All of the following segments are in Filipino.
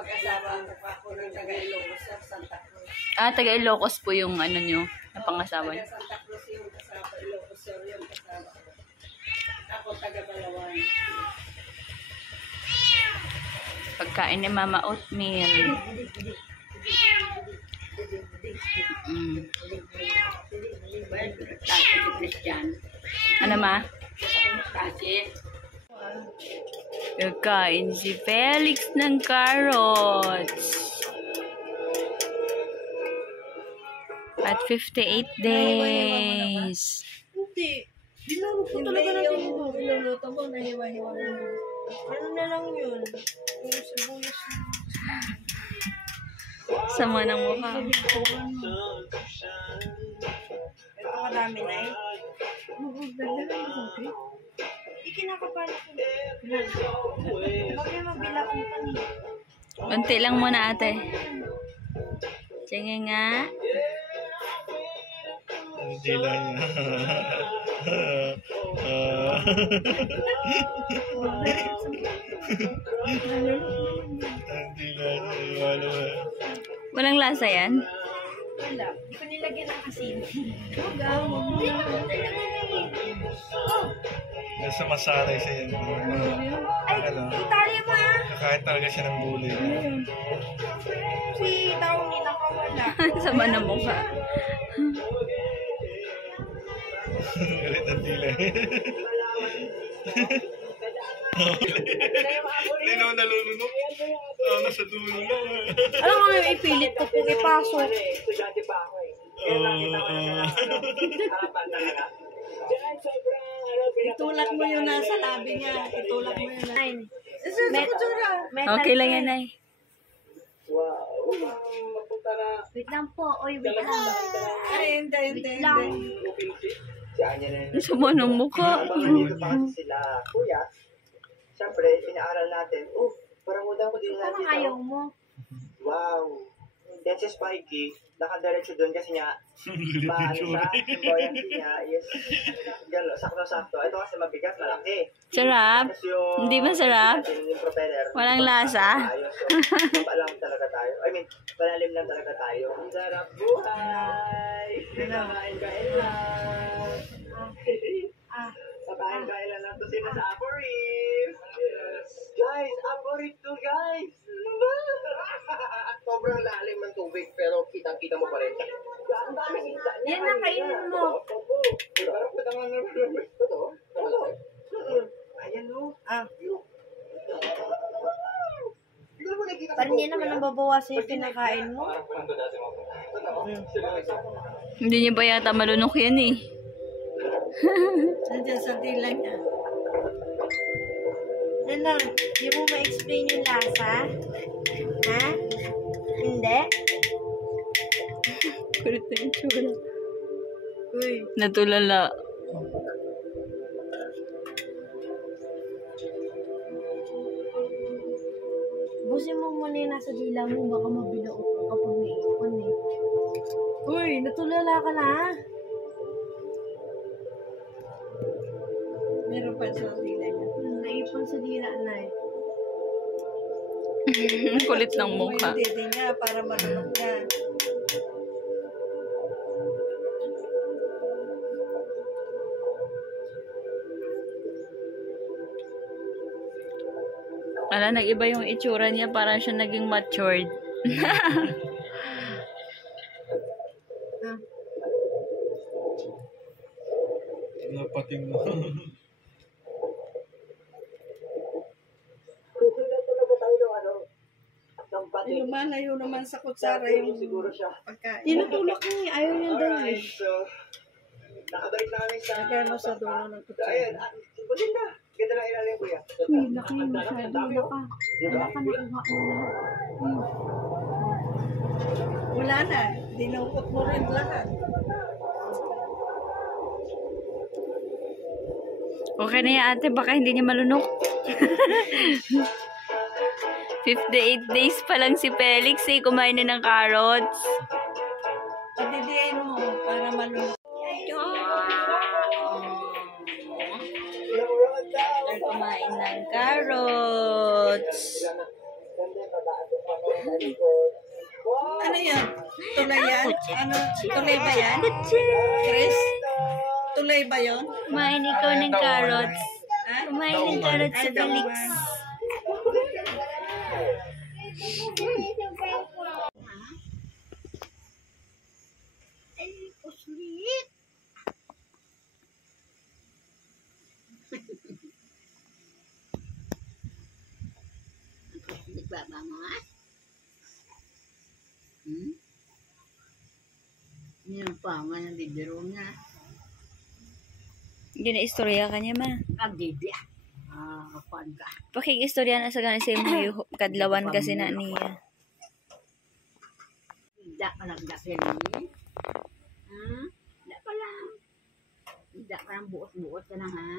mag-asawa ako ng taga-Ilocos sa Santa Cruz. Ah, taga-Ilocos po yung ano nyo, na pangasawa nyo. Taga-Santa Cruz yung kasama, Ilocos yung kasama ko. Ako taga-Balawan. Pagkain ni Mama oatmeal. Ano ma? Kakain si Felix ng carrots. At 58 days. Hindi. Dinaro ko talaga natin ito. Iluluto mo, nahiwa-hiwa mo. Ano na lang yun? Yung sibuyas. Sama ng mukha. Ito kadami na eh. Oo, ganda na yung okay. Hindi kinakapala ko. Bakit mabila kong kanina? Unti lang muna ate. Sige nga. Hindi lang niya. Hindi lang niya. Walang lasa yan? Wala. Hindi ko nilagyan ng asin. Hindi ko Nasa masanay siya yan. Ay, itali mo ah. Kahit talaga siya ng gulay. Si Tawny nakawala. Sama ng mukha. Galit ang tila. Hindi naman nalulunok. Nasa dulo lang. Alam mo, may ipilit ko kung ipasok. Itulak mo yun nasa labi niya. Itulak mo yun na. Okay lang yan ay. Wait lang po. Oy, wait lang. Ay, hindi. Sama ng mukha. Dito pa kasi sila, kuya. Siyempre, pinaaral natin. Oh, parang udang ko din natin. Parang ayaw mo. Wow. Yan si Spikey, nakadiretso doon kasi niya, paano siya, yung buoyancy niya is, gano'n, sakto-sakto. Ito kasi mabigat, malaki. Sarap. Tapos yung, Hindi ba sarap? yung propeller. Walang lasa. Tayo, so, mapa lang talaga tayo. I mean, malalim lang talaga tayo. Ang sarap buhay! Kain-kain lang! Kain-kain lang lang to sila sa Apo Reef! Guys, Apo Reef to guys! Sobrang lalim ng tubig pero kitang-kita mo pa rin. Ang daming isda niya. Yan na, kainin mo. Opo. Parang patangan na ito. Ayan o. Parang hindi naman nababawasan yung pinakain mo. Hindi niya ba yata malunok yan eh. Nandiyan sa tila niya. Ano, di mo ma-explain yung lasa? Ha? Hindi? Kulit na yung tsura. Uy. Natulala. Busin mo muna yung nasa dila mo, baka mabilaot ka kapag naipon eh. Uy, natulala ka na ha? Meron pa sa dila niya. Naipon sa dila na eh. Kulit ng mukha. Hindi din niya para malunok niya. Ala, nag-iba yung itsura niya. Parang siya naging matured. Napating mo. Lumalayo naman sa kutsara yung siguro siya. pagkain. Tinutulak niya, ayaw niya daw eh. Alright, so, nakabalik na kami sa... Lagyan mo sa dulo ng kutsara. Ayan, butin na. Ganda lang ilalim, kuya. Uy, laki yung masyado. Wala ka. Wala ka nakuha mo lahat. Wala na. Dinukot mo rin lahat. Okay na yan ate, baka hindi niya malunok. 58 days pa lang si Felix eh, kumain na ng carrots. Padidiin mo para malunok. Kumain ng carrots. Ganda yung bataan. Ano yan? Tulay yan? Ano? Tulay ba yan? Chris? Tulay ba yun? Kumain ikaw ng carrots. Ha? Kumain ng carrots si Felix. Yan pa, nga bibiro na. Gina-istorya ka niya, ma. Agdidi. Kapan ka. Pakig-istorya na sa ganun sa imo kadlawan kasi na niya. Hindi ka lang dapin ni. Hindi ka lang. Hindi ka lang buot-buot ka na ha.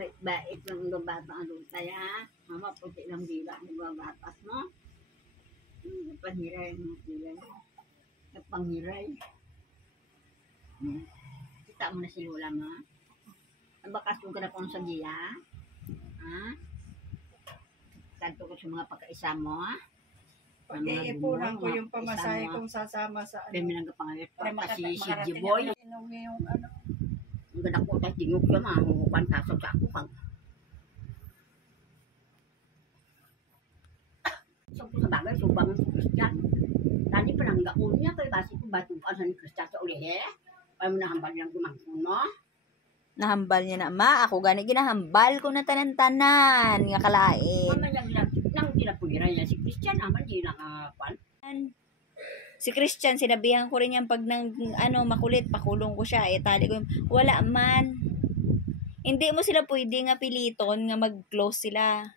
Bait lang lumabang ang luntay ha. Mama, puti lang bila ng babatas mo. Napangiray mo sila. Napangiray. Kita mo na si Lola mo. Ang bakas kong ka na pong sa giya. Ha? Kanto ko sa mga pagkaisa mo. Pag-iipunan ko yung pamasahe kong sasama sa ano. Dami nang kapangalit Para pa si makarating Jiboy. ako inuwi yung ano. Ang ganda ko tayo tingog siya mahuhupan tasok sa ako kang. So sa bagay, subang si Christian. Tadi pa nang gaon niya kay basi ko batuan sa ni Christian sa ulihe. Ay mo nahambal lang gumangkon mo. Nahambal niya na, ma. Ako gani ginahambal ko na tanan-tanan. Nga kalain. Mama nang ginapugiran niya si Christian aman di nakapan. Si Christian, sinabihan ko rin yan pag nang, makulit, pakulong ko siya. Tali ko yung, wala man. Hindi mo sila pwede nga piliton nga mag-close sila.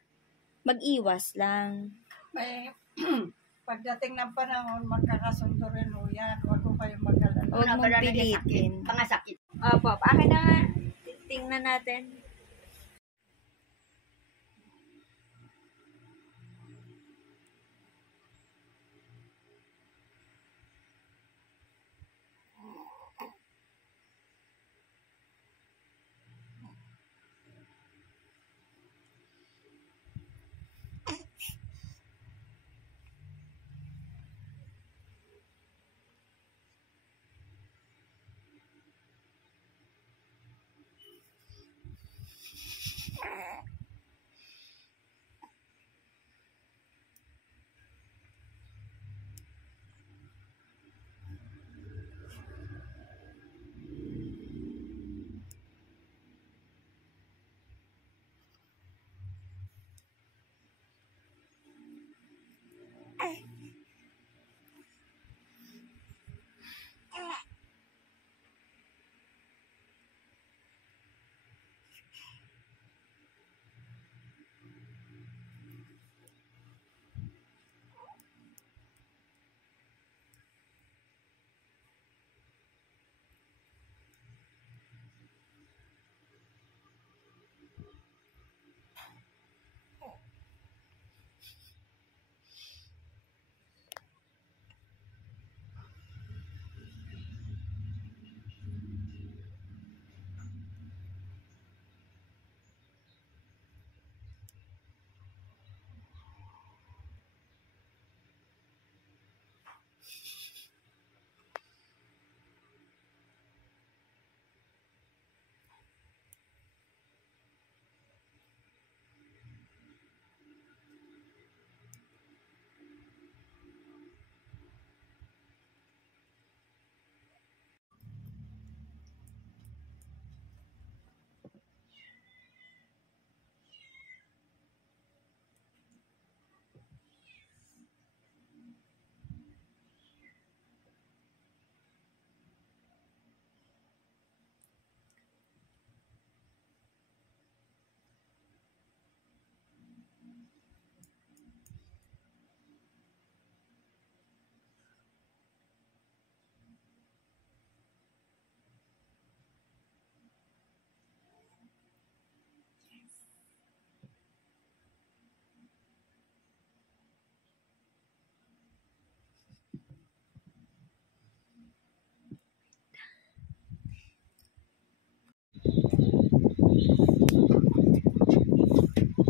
Mag-iwas lang. May pagdating ng panahon, magkakasundo rin ho yan. Huwag ko kayong mag-alala. Huwag mong pilitin. Pangasakit. Opo, akin na nga. Tingnan natin.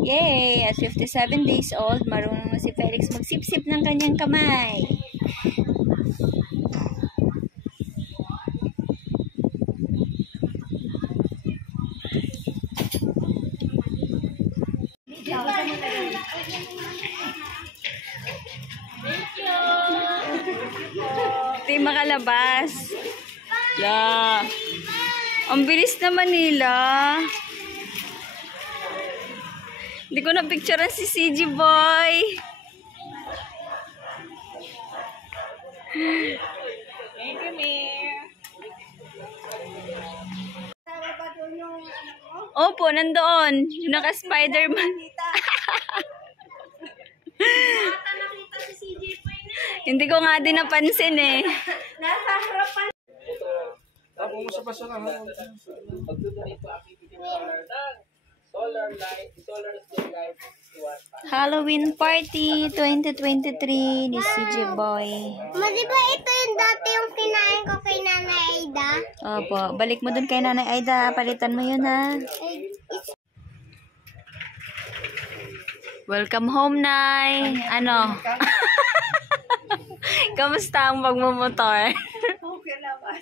Yay! At 57 days old, marunong na si Felix magsip-sip ng kanyang kamay. Di makalabas. La. Ang bilis naman nila. Hindi ko na-picturean si CG Boy. Thank you, Mir. Opo, nandoon. Yung naka-Spider-Man. Nakita si CJ Boy na eh. Hindi ko nga din napansin eh. Nasa harapan. Tapos mo sa paso ka. Halloween Party 2023 ni CG Boy. Ma, di ba ito yung dati yung kinain ko kay Nanay Aida? Opo, balik mo dun kay Nanay Aida. Palitan mo yun ha. Welcome home, Nay. Ano? Kamusta ang pagmumotor? Okay naman.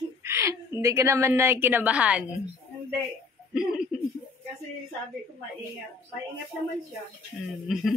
Hindi ka naman na kinabahan. Hindi. Kasi sabi ko maingat. Maingat naman siya. Mm.